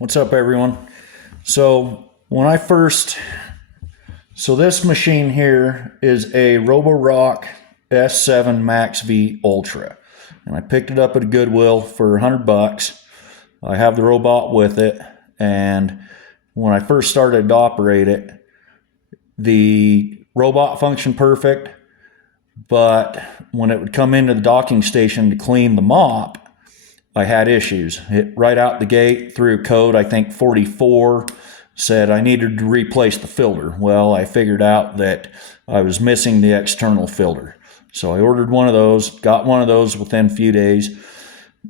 What's up, everyone? So this machine here is a Roborock S7 MaxV Ultra, and I picked it up at a Goodwill for $100. I have the robot with it, and when I first started to operate it, the robot functioned perfect, but when it would come into the docking station to clean the mop, I had issues. It right out the gate through code, I think 44, said I needed to replace the filter. Well, I figured out that I was missing the external filter. So I ordered one of those, got one of those within a few days,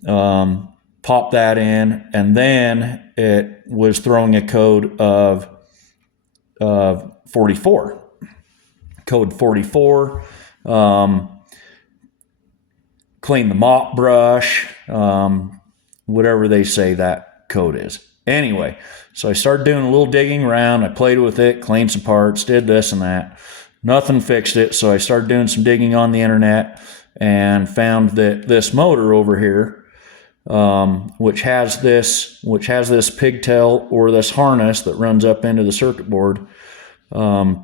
popped that in, and then it was throwing a code of 44. Code 44. Clean the mop brush, whatever they say that code is. Anyway, so I started doing a little digging around. I played with it, cleaned some parts, did this and that. Nothing fixed it, so I started doing some digging on the internet and found that this motor over here, which has this pigtail or this harness that runs up into the circuit board,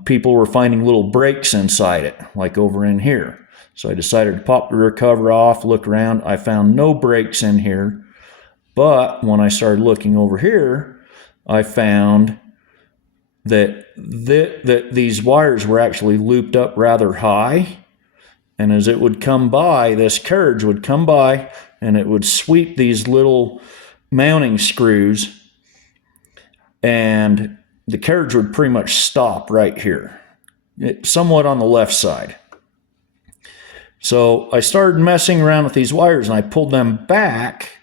people were finding little breaks inside it, like over in here. So I decided to pop the rear cover off, look around. I found no breaks in here. But when I started looking over here, I found that these wires were actually looped up rather high. And as it would come by, this carriage would come by and it would sweep these little mounting screws, and the carriage would pretty much stop right here, somewhat on the left side. So I started messing around with these wires, and I pulled them back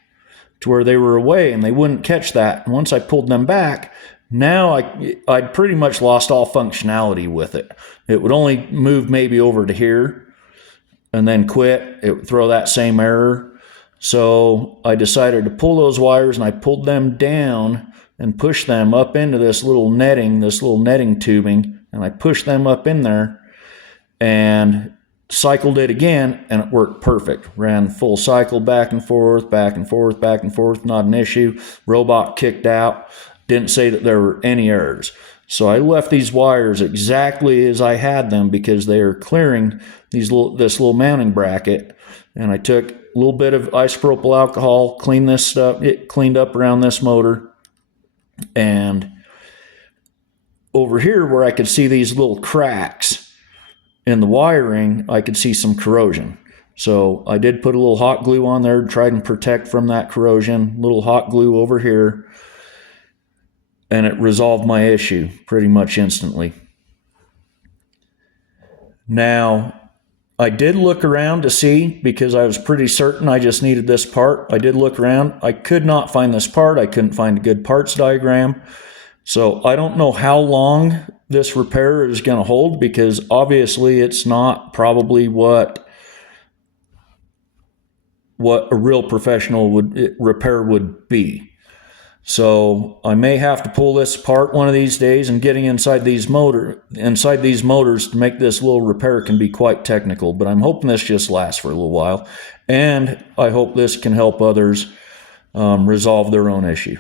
to where they were away, and they wouldn't catch that. And once I pulled them back, now I'd pretty much lost all functionality with it. It would only move maybe over to here and then quit. It would throw that same error. So I decided to pull those wires, and I pulled them down and pushed them up into this little netting tubing, and I pushed them up in there and cycled it again, and it worked perfect. Ran full cycle back and forth, back and forth, back and forth, not an issue. Robot kicked out, didn't say that there were any errors. So I left these wires exactly as I had them because they are clearing this little mounting bracket, and I took a little bit of isopropyl alcohol, cleaned this stuff, it cleaned up around this motor, and over here where I could see these little cracks in the wiring, I could see some corrosion. So I did put a little hot glue on there to try and protect from that corrosion. Little hot glue over here, and it resolved my issue pretty much instantly. Now, I did look around to see, because I was pretty certain I just needed this part. I did look around. I could not find this part. I couldn't find a good parts diagram. So I don't know how long this repair is going to hold, because obviously it's not probably what a real professional repair would be. So I may have to pull this apart one of these days, and getting inside these motors to make this little repair can be quite technical, but I'm hoping this just lasts for a little while, and I hope this can help others resolve their own issue.